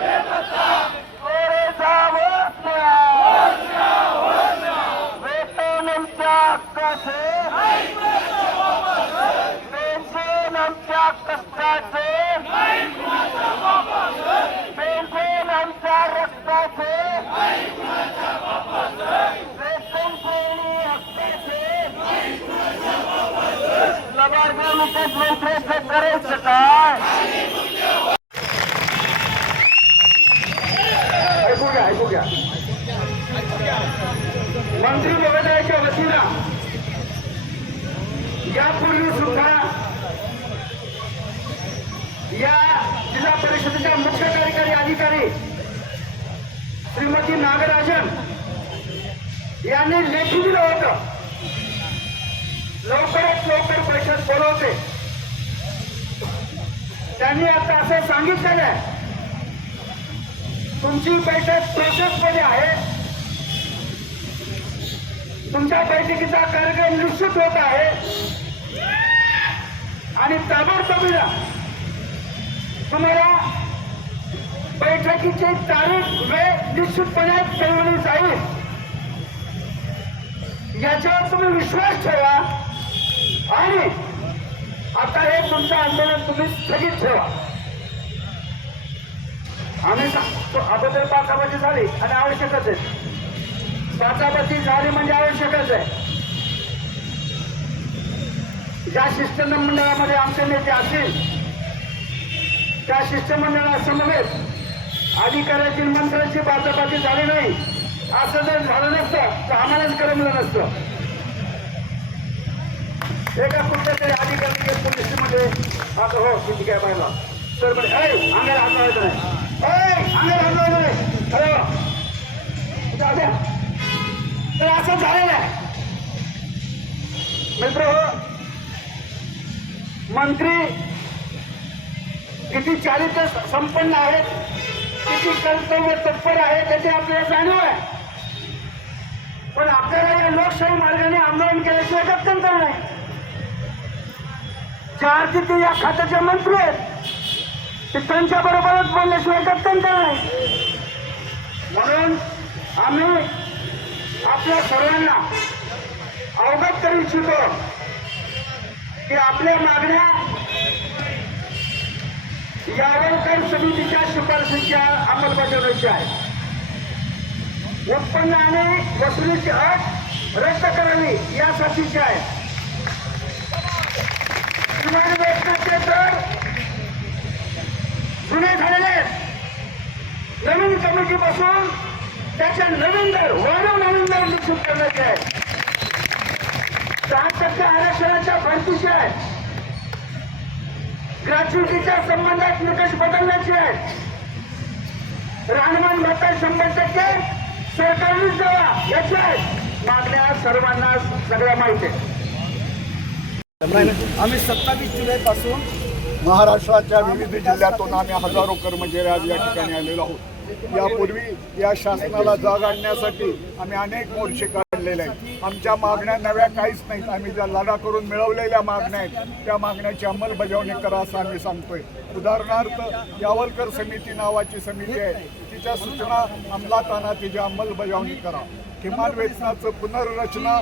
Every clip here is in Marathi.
बेपत्ता चोरे जावत वेतन आमच्या हक्काचे पेन्शन आमच्या कष्टाचे पेन्शन आमच्या रक्ताचे वेतन श्रेणी हक्काचे लबाडगा मुख्यमंत्र्याचे करायचं काय? ऐकू घ्या मंत्री महोदयाच्या वतीनं यापूर्वी सुद्धा या जिल्हा परिषदेच्या मुख्य कार्यकारी अधिकारी श्रीमती नागराजन यांनी लेखी दिलं होतं लवकरात लवकर बैठक बोलवते. त्यांनी आता असं सांगितलेलं आहे तुमची बैठक प्रोसेसमध्ये आहे, तुमच्या बैठकीचा कार्यक्रम निश्चित होत आहे आणि ताबडतोबीला तुम्हाला बैठकीची तारीख वेळ निश्चितपणे कळवली जाईल. याच्यावर तुम्ही विश्वास ठेवा आणि आता हे तुमचं आंदोलन तुम्ही स्थगित ठेवा. आम्ही अगोदर बाचाबाची झाली आणि आवश्यकच आहे. बाचाबाची झाली म्हणजे आवश्यकच आहे. ज्या शिष्टमंडळामध्ये आमचे नेते असतील त्या शिष्टमंडळासमवेत अधिकाऱ्याची मंत्र्यांची बाचाबाची झाली नाही असं जर झालं नसतं तर आम्हालाच करमलं नसतं. एका कुठल्या तरी अधिकारी पोलिसमध्ये आता हो किती काय पाहिला सर म्हणे अंगाला हात लावायचं नाही, अंगाला हात लावायचं नाही. अरे तर असं झालेलं आहे मित्र. मंत्री किती चारित्र्य संपन्न आहेत, किती कर्तव्य तत्पर आहे त्याची आपल्याला जाणीव आहे. पण आपल्याला या लोकशाही मार्गाने आंदोलन केल्याशिवाय गत्यंतर नाही. चार तिथे या खात्याचे मंत्री आहेत ते त्यांच्या बरोबरच बोलल्याशिवाय गत्यंतर नाही. म्हणून आम्ही आपल्या सर्वांना अवगत करू इच्छितो की आपल्या मागण्या यावलकर समितीच्या शिफारशीच्या अंमलबजावणीच्या आहे. उत्पन्न आणि वसुलीची अट रद्द करावी यासाठीची आहे. किमान वेतनाचे दर जुने झालेले आहेत. नवीन कमिटी बसून त्याचे नवीन दर वाढवून नवीन दर निश्चित करण्याचे आहेत. 10% आरक्षणाच्या भरतीचे आहेत. ग्रॅच्युइटीच्या संबंधात निकष बदलण्याचे आहेत. राहणीमान भत्ता 100% सरकारनेच द्यावा याची आहेत. मागण्या सर्वांना सगळ्या माहिती आहे. आम्ही 27 जुलैपासून महाराष्ट्राच्या विविध जिल्ह्यातून आम्ही हजारो कर्मचारी आज या ठिकाणी आलेलो आहोत. यापूर्वी या शासनाला जाग आणण्यासाठी आम्ही अनेक मोर्चे काढलेले आहेत. आमच्या मागण्या नव्या काहीच नाहीत. आम्ही ज्या लढा करून मिळवलेल्या मागण्या आहेत त्या मागण्याची अंमलबजावणी करा असं आम्ही सांगतोय. उदाहरणार्थ यावलकर समिती नावाची समिती आहे, तिच्या सूचना अंमलात आणा, तिची अंमलबजावणी करा. किमान वेतनाचं पुनर्रचना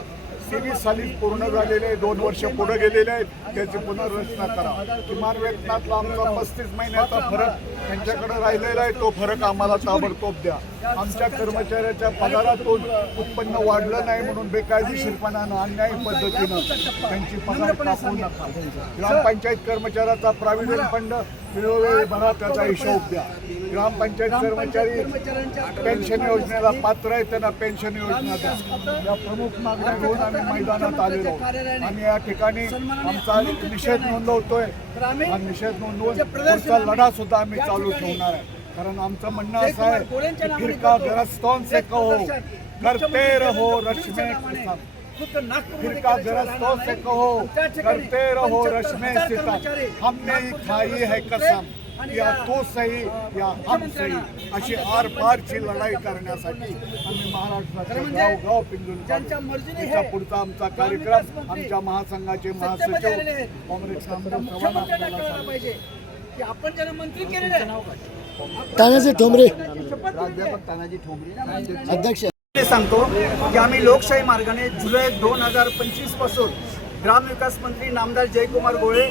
23 साली पूर्ण झालेले 2 वर्ष पुढे गेलेले आहेत, त्याची पुनर्रचना करा. किमान वेतनातला आमचा 35 महिन्याचा फरक त्यांच्याकडे राहिलेला आहे, तो फरक आम्हाला ताबडतोब द्या. आमच्या कर्मचाऱ्याच्या पगारातून उत्पन्न वाढलं नाही म्हणून बेकायदेशीरपणानं अन्यायी पद्धतीनं त्यांची पगार कापू नका. ग्रामपंचायत कर्मचाऱ्याचा प्रॉव्हिडंट फंड वेळोवेळी भरा, त्याचा हिशोब द्या. ग्रामपंचायत कर्मचारी पेन्शन योजनेला पात्र आहे, त्यांना पेन्शन योजना द्या. या प्रमुख मागण्या घेऊन आम्ही मैदानात आलेलो आहोत. आम्ही या ठिकाणी आमचा निषेध नोंदवतोय. हा निषेध नोंदवून पुढचा लढा सुद्धा आम्ही चालू ठेवणार आहे. कारण आमचं म्हणणं असं आहे की फिरका गरस्तों से कहो करते रहो रश्मे सितम. फिरका गरस्तों से कहो करते रहो रश्मे सितम. हमने ही खाई है कसम, या तो सही या हम सही, अशी आरपारची लढाई करण्यासाठी आम्ही महाराष्ट्राच्या गाव पिंजून त्याचा पुढचा आमचा कार्यक्रम आमच्या महासंघाचे महासचिव काँग्रेस की आपण ज्यांना मंत्री केलेले आहे तानाजी ठोंबरे प्राध्यापक तानाजी ठोंबरे अध्यक्ष सांगतो की आम्ही लोकशाही मार्गाने जुलै 2025 पासून ग्रामविकास मंत्री नामदार जयकुमार गोळे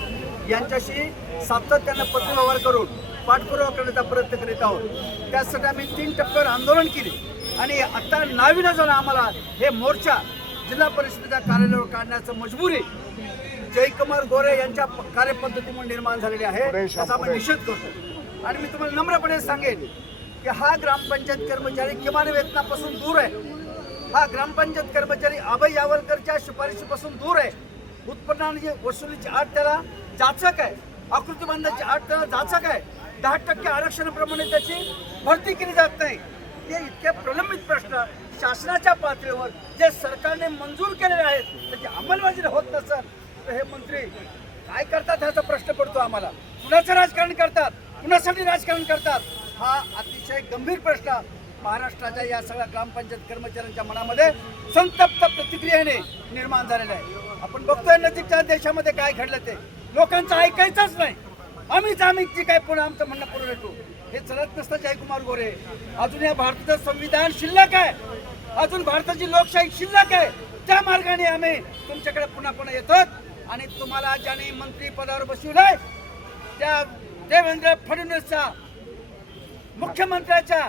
यांच्याशी सातत्यानं पत्रव्यवहार करून पाठपुरावा करण्याचा प्रयत्न करीत आहोत. त्यासाठी आम्ही 3 टप्प्यावर आंदोलन केले आणि आता नाविनं जाऊन आम्हाला हे मोर्चा जिल्हा परिषदेच्या कार्यालयावर काढण्याचं मजबुरी जयकुमार गोरे यांच्या कार्यपद्धतीमुळे निर्माण झालेली आहे, त्याचा आम्ही निषेध करतो. आणि मी तुम्हाला नम्रपणे सांगेन की हा ग्रामपंचायत कर्मचारी किमान वेतनापासून दूर आहे. हा ग्रामपंचायत कर्मचारी अभय यावलकरच्या शिफारशीपासून दूर आहे. उत्पन्नाची वसुलीची अट त्याला जाचक आहे, आकृतीबंधाची अट त्याला जाचक आहे. 10% आरक्षणाप्रमाणे त्याची भरती केली जात नाही. हे इतके प्रलंबित प्रश्न शासनाच्या पातळीवर जे सरकारने मंजूर केलेले आहेत त्याची अंमलबजावणी होत नसेल तर हे मंत्री काय करतात ह्याचा प्रश्न पडतो आम्हाला. कुणाचं राजकारण करतात, कुणासाठी राजकारण करतात, हा अतिशय गंभीर प्रश्न महाराष्ट्राच्या या सगळ्या ग्रामपंचायत कर्मचाऱ्यांच्या मनामध्ये संतप्त प्रतिक्रियेने निर्माण झालेला आहे. आपण बघतोय नजीकच्या देशामध्ये काय घडलं ते लोकांचं ऐकायचंच नाही. आम्ही काय पुन्हा आमचं म्हणणं पुढे येतो हे चलत नसतं. जयकुमार गोरे, अजून या भारताचं संविधान शिल्लक आहे, अजून भारताची लोकशाही शिल्लक आहे. त्या मार्गाने आम्ही तुमच्याकडे पुन्हा येतो आणि तुम्हाला ज्याने मंत्री पदावर बसवलंय त्या देवेंद्र फडणवीसच्या मुख्यमंत्र्याच्या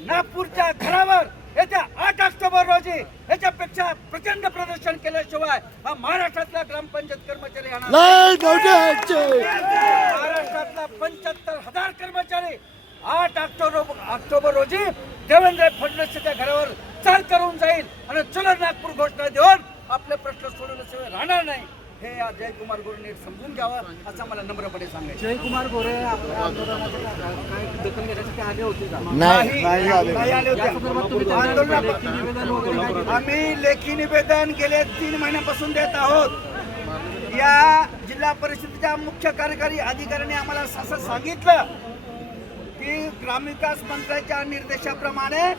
नागपूरच्या घरावर येत्या 8 ऑक्टोबर रोजी याच्यापेक्षा प्रचंड प्रदर्शन केल्याशिवाय हा महाराष्ट्रातला ग्रामपंचायत कर्मचारी महाराष्ट्रातला 75,000 कर्मचारी 8 ऑक्टोबर रोजी देवेंद्र फडणवीसच्या घरावर चाल करून जाईल आणि चलो नागपूर घोषणा देऊन आपले प्रश्न सोडवल्याशिवाय राहणार नाही. हे जयकुमार गोरे समजून घ्यावं असं मला नम्रपणे सांगायचं. जयकुमार गोरे आपल्या आंदोलनाचे काय दखल घेण्यासाठी आले होते का? नाही आले होते. आम्ही लेखी निवेदन गेले 3 महिन्यापासून देत आहोत. या जिल्हा परिषदेच्या मुख्य कार्यकारी अधिकाऱ्यांनी आम्हाला असं सांगितलं की ग्रामविकास मंत्र्याच्या निर्देशाप्रमाणे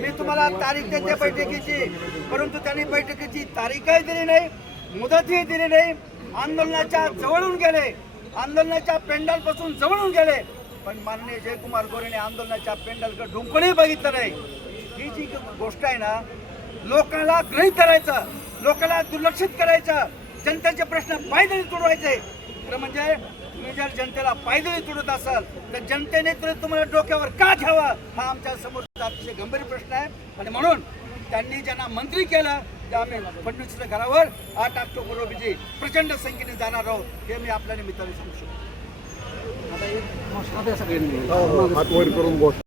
मी तुम्हाला तारीख देते बैठकीची, परंतु त्यांनी बैठकीची तारीखही दिली नाही, मुदतही दिली नाही. आंदोलनाच्या जवळून गेले, आंदोलनाच्या पेंडॉल पासून जवळून गेले, पण माननीय जयकुमार गोरेने आंदोलनाच्या पेंडॉलकडे ढुंकूनही बघितलं नाही. ही जी गोष्ट आहे ना, लोकांना गृहीत करायचं, लोकांना दुर्लक्षित करायचं, जनतेचे प्रश्न पायदळी तुडवायचे. तर म्हणजे तुम्ही जर जनतेला पायदळी तुडत असाल तर जनतेने तुम्हाला डोक्यावर का घ्यावं हा आमच्या समोरचा अतिशय गंभीर प्रश्न आहे. आणि म्हणून त्यांनी ज्यांना मंत्री केलं त्या आम्ही फडणवीसच्या घरावर 8 ऑक्टोबर रोजी प्रचंड संख्येने जाणार आहोत हे मी आपल्या निमित्ताने सांगू शकतो. आता एक घोषणा द्या सगळ्यांनी. हात वर करून गोष्ट